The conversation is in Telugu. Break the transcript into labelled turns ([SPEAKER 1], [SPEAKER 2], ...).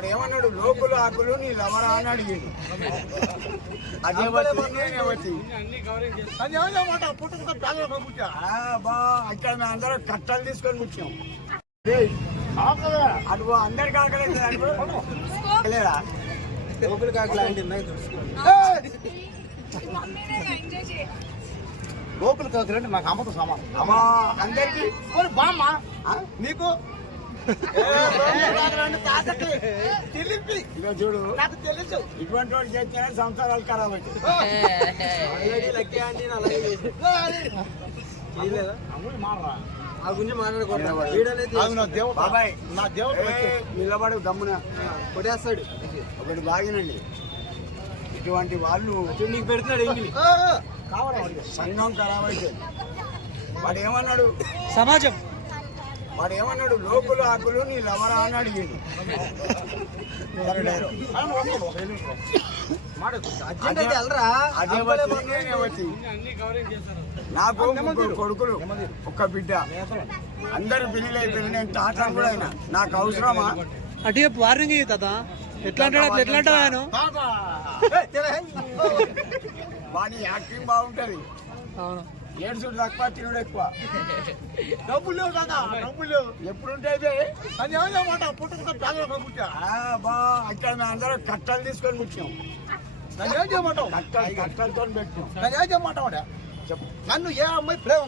[SPEAKER 1] వాడు ఏమన్నాడు లోకులు ఆకులు నీ లవరా అని అడిగాడు. అదే వచ్చి బా ఇక్కడ మేము అందరం కట్టలు తీసుకొని కూర్చాం
[SPEAKER 2] ఆకలే.
[SPEAKER 1] అటు అందరికి ఆకలేదు అనుకో. లేదా
[SPEAKER 3] లోపల కాకలా అంటే నాకు
[SPEAKER 2] లోపల కాకులంటే నాకు అమ్మతో సమానం.
[SPEAKER 1] అమ్మా అందరికి.
[SPEAKER 2] బామ్మ? నీకు ఏ,
[SPEAKER 1] చూడు ఇటువంటి వాడు చేస్తేనే సంసారాలు ఖరాబ్ అవుతాయి
[SPEAKER 3] లక్కే ఆ. గురించి మాట్లాడకూడదు
[SPEAKER 1] బాబాయ్
[SPEAKER 2] నా దేవుడు
[SPEAKER 1] ఏ, నిలబడు గమ్మున
[SPEAKER 3] కొట్టేస్తాడు
[SPEAKER 1] ఒకటి బాగినండి ఇటువంటి వాళ్ళు
[SPEAKER 3] నీకు పెడుతున్నాడు ఎంగిలి
[SPEAKER 2] కావాలి
[SPEAKER 1] సంఘం ఖరాబ్ అయితే వాడు ఏమన్నాడు
[SPEAKER 4] సమాజం.
[SPEAKER 1] వాడు ఏమన్నాడు లోకులు ఆకులు నీ లవరా అని వచ్చి నాకు ముగ్గురు కొడుకులు ఒక్క బిడ్డ. అందరు పెళ్ళి అయిపోయింది నేను టాటా కూడా అయినా. నాకు అవసరమా?
[SPEAKER 4] అటు చెప్పు వార్నింగ్ తాత. ఎట్లా అంటాడు? అట్లా ఎట్లా ఆయన?
[SPEAKER 2] తాత.
[SPEAKER 1] వాడి యాక్టింగ్ బాగుంటది.
[SPEAKER 4] అవును.
[SPEAKER 1] ఏడుచుడు తక్కువ తినుడు ఎక్కువ.
[SPEAKER 2] డబ్బులు లేవు కదా డబ్బులు లేవు.
[SPEAKER 1] ఎప్పుడుంటే
[SPEAKER 2] అది ఏమన్నమాట పుట్టుకుంటే
[SPEAKER 1] బా ఇక్కడ మేము అందరం కట్టలు తీసుకొని కూర్చాం
[SPEAKER 2] నన్ను ఏం చేయమంటావు?
[SPEAKER 1] కట్టలు కట్టలతో పెట్టాం
[SPEAKER 2] నన్ను ఏం చేయమంటావు
[SPEAKER 1] చెప్పు.
[SPEAKER 2] నన్ను ఏ అమ్మాయి ప్రేమ